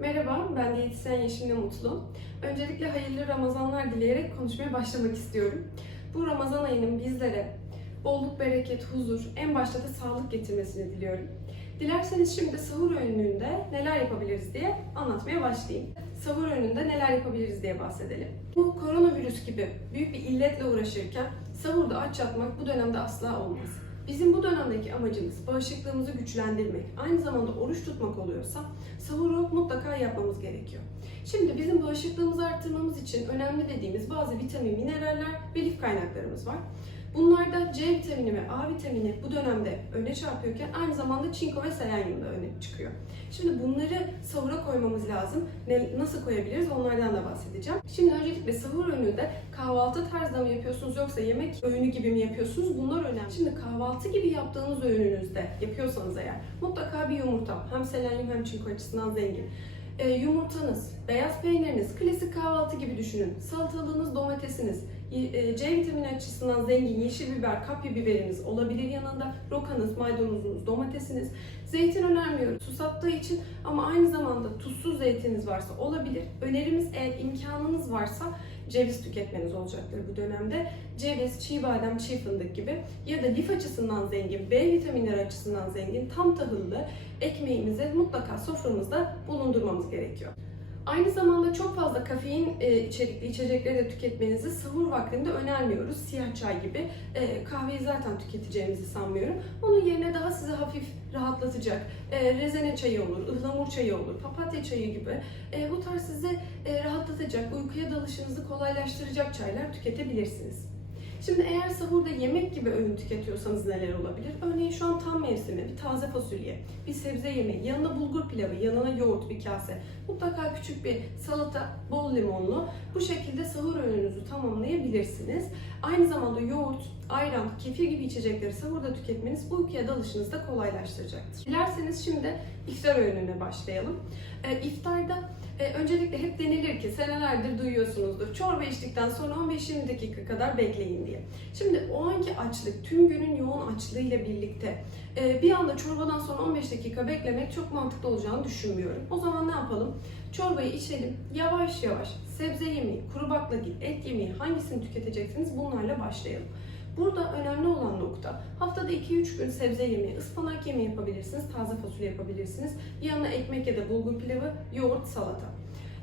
Merhaba, ben diyetisyen Yeşim'le Mutlu. Öncelikle hayırlı Ramazanlar dileyerek konuşmaya başlamak istiyorum. Bu Ramazan ayının bizlere bolluk, bereket, huzur, en başta da sağlık getirmesini diliyorum. Dilerseniz şimdi sahur önünde neler yapabiliriz diye anlatmaya başlayayım. Sahur önünde neler yapabiliriz diye bahsedelim. Bu koronavirüs gibi büyük bir illetle uğraşırken sahurda aç yatmak bu dönemde asla olmaz. Bizim bu dönemdeki amacımız bağışıklığımızı güçlendirmek, aynı zamanda oruç tutmak oluyorsa sahuru mutlaka yapmamız gerekiyor. Şimdi bizim bağışıklığımızı arttırmamız için önemli dediğimiz bazı vitamin, mineraller ve lif kaynaklarımız var. Bunlarda C vitamini ve A vitamini bu dönemde öne çarpıyorken aynı zamanda çinko ve selenyum da öne çıkıyor. Şimdi bunları sahura koymamız lazım. Ne, nasıl koyabiliriz onlardan da bahsedeceğim. Şimdi öncelikle sahur önünde kahvaltı tarzında mı yapıyorsunuz yoksa yemek öğünü gibi mi yapıyorsunuz? Bunlar önemli. Şimdi kahvaltı gibi yaptığınız öğününüzde yapıyorsanız eğer mutlaka bir yumurta hem selenyum hem çinko açısından zengin. Ee, yumurtanız, beyaz peyniriniz, klasik kahvaltı gibi düşünün. Salatalığınız, domatesiniz, e, C vitamini açısından zengin yeşil biber, kapya biberiniz olabilir yanında. Rokanız, maydanozunuz, domatesiniz. Zeytin önermiyoruz susattığı için ama aynı zamanda tuzsuz zeytiniz varsa olabilir. Önerimiz eğer imkanınız varsa ceviz tüketmeniz olacaktır bu dönemde. Ceviz, çiğ badem, çiğ fındık gibi ya da lif açısından zengin, B vitaminleri açısından zengin, tam tahıllı ekmeğimizi mutlaka soframızda bulundurmamız gerekiyor. Aynı zamanda çok fazla kafein e, içerikli içecekleri de tüketmenizi sahur vaktinde önermiyoruz. Siyah çay gibi. E, kahveyi zaten tüketeceğimizi sanmıyorum. Onun yerine daha size hafif rahatlatacak e, rezene çayı olur, ıhlamur çayı olur, papatya çayı gibi bu tarz size rahatlatacak, uykuya dalışınızı kolaylaştıracak çaylar tüketebilirsiniz. Şimdi eğer sahurda yemek gibi öğün tüketiyorsanız neler olabilir? Örneğin şu an tam mevsimi bir taze fasulye, bir sebze yemeği, yanına bulgur pilavı, yanına yoğurt bir kase, mutlaka küçük bir salata, bol limonlu bu şekilde sahur öğününüzü tamamlayabilirsiniz. Aynı zamanda yoğurt, ayran, kefir gibi içecekleri sahurda tüketmeniz uykuya dalışınızı da kolaylaştıracaktır. Dilerseniz şimdi iftar öğününe başlayalım. E, iftarda e, öncelikle hep denilir ki senelerdir duyuyorsunuzdur. Çorba içtikten sonra 15-20 dakika kadar bekleyin diye. Şimdi o anki açlık, tüm günün yoğun açlığıyla birlikte e, bir anda çorbadan sonra 15 dakika beklemek çok mantıklı olacağını düşünmüyorum. O zaman ne yapalım? Çorbayı içelim, yavaş yavaş sebze yemeği, kuru baklagil, et yemeği hangisini tüketeceksiniz bunlarla başlayalım. Burada önemli olan nokta haftada 2-3 gün sebze yemeği, ıspanak yemeği yapabilirsiniz, taze fasulye yapabilirsiniz. Yanına ekmek ya da bulgur pilavı, yoğurt, salata.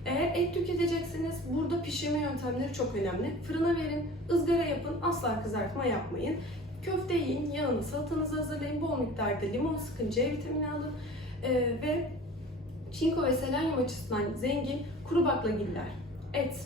Eğer et tüketeceksiniz, burada pişirme yöntemleri çok önemli. Fırına verin, ızgara yapın, asla kızartma yapmayın. Köfte yiyin, yanına salatanızı hazırlayın, bol miktarda limon sıkın, C vitamini alın Ee, ve çinko ve selenyum açısından zengin kuru baklagiller, et.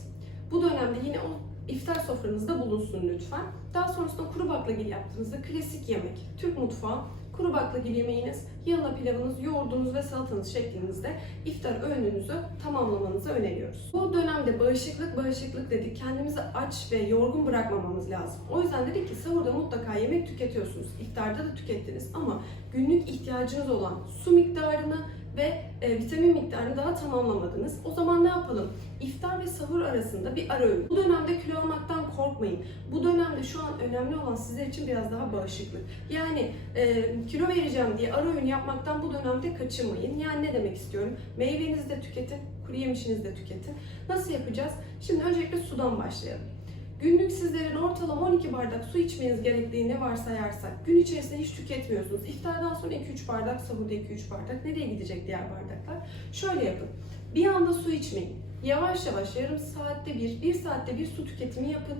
Bu dönemde yine o iftar sofranızda bulunsun lütfen. Daha sonrasında kuru baklagil yaptığınızda klasik yemek, Türk mutfağı, kuru baklagil yemeğiniz, yanına pilavınız, yoğurdunuz ve salatanız şeklinizde iftar öğününüzü tamamlamanızı öneriyoruz. Bu dönemde bağışıklık bağışıklık dedik. Kendimizi aç ve yorgun bırakmamamız lazım. O yüzden dedik ki sahurda mutlaka yemek tüketiyorsunuz. İftarda da tükettiniz ama günlük ihtiyacınız olan su miktarını ve e, vitamin miktarını daha tamamlamadınız. O zaman ne yapalım? İftar ve sahur arasında bir ara öğün. Bu dönemde kilo almaktan korkmayın. Bu dönemde şu an önemli olan sizler için biraz daha bağışıklık. Yani e, kilo vereceğim diye ara öğün yapmaktan bu dönemde kaçınmayın. Yani ne demek istiyorum? Meyvenizi de tüketin, kuru yemişinizi de tüketin. Nasıl yapacağız? Şimdi öncelikle sudan başlayalım. Günlük sizlerin ortalama 12 bardak su içmeniz gerektiğini varsayarsak, gün içerisinde hiç tüketmiyorsunuz. İftardan sonra 2-3 bardak, sahurda 2-3 bardak. Nereye gidecek diğer bardaklar? Şöyle yapın. Bir anda su içmeyin. Yavaş yavaş yarım saatte bir, bir saatte bir su tüketimi yapın.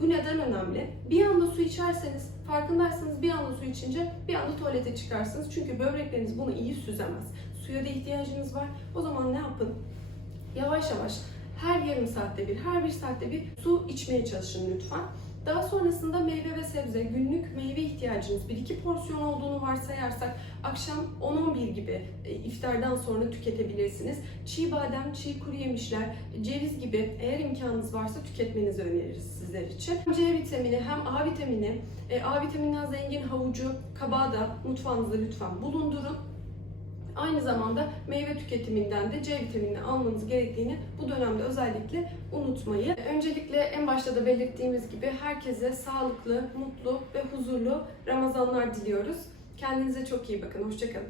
Bu neden önemli? Bir anda su içerseniz, farkındaysanız bir anda su içince bir anda tuvalete çıkarsınız. Çünkü böbrekleriniz bunu iyi süzemez. Suya da ihtiyacınız var. O zaman ne yapın? Yavaş yavaş her yarım saatte bir, her bir saatte bir su içmeye çalışın lütfen. Daha sonrasında meyve ve sebze, günlük meyve ihtiyacınız 1-2 porsiyon olduğunu varsayarsak akşam 10-11 gibi e, iftardan sonra tüketebilirsiniz. Çiğ badem, çiğ kuru yemişler, ceviz gibi eğer imkanınız varsa tüketmenizi öneririz sizler için. Hem C vitamini hem A vitamini, e, A vitamininden zengin havucu, kabağı da mutfağınızda lütfen bulundurun. Aynı zamanda meyve tüketiminden de C vitaminini almanız gerektiğini bu dönemde özellikle unutmayın. Öncelikle en başta da belirttiğimiz gibi herkese sağlıklı, mutlu ve huzurlu Ramazanlar diliyoruz. Kendinize çok iyi bakın. Hoşçakalın.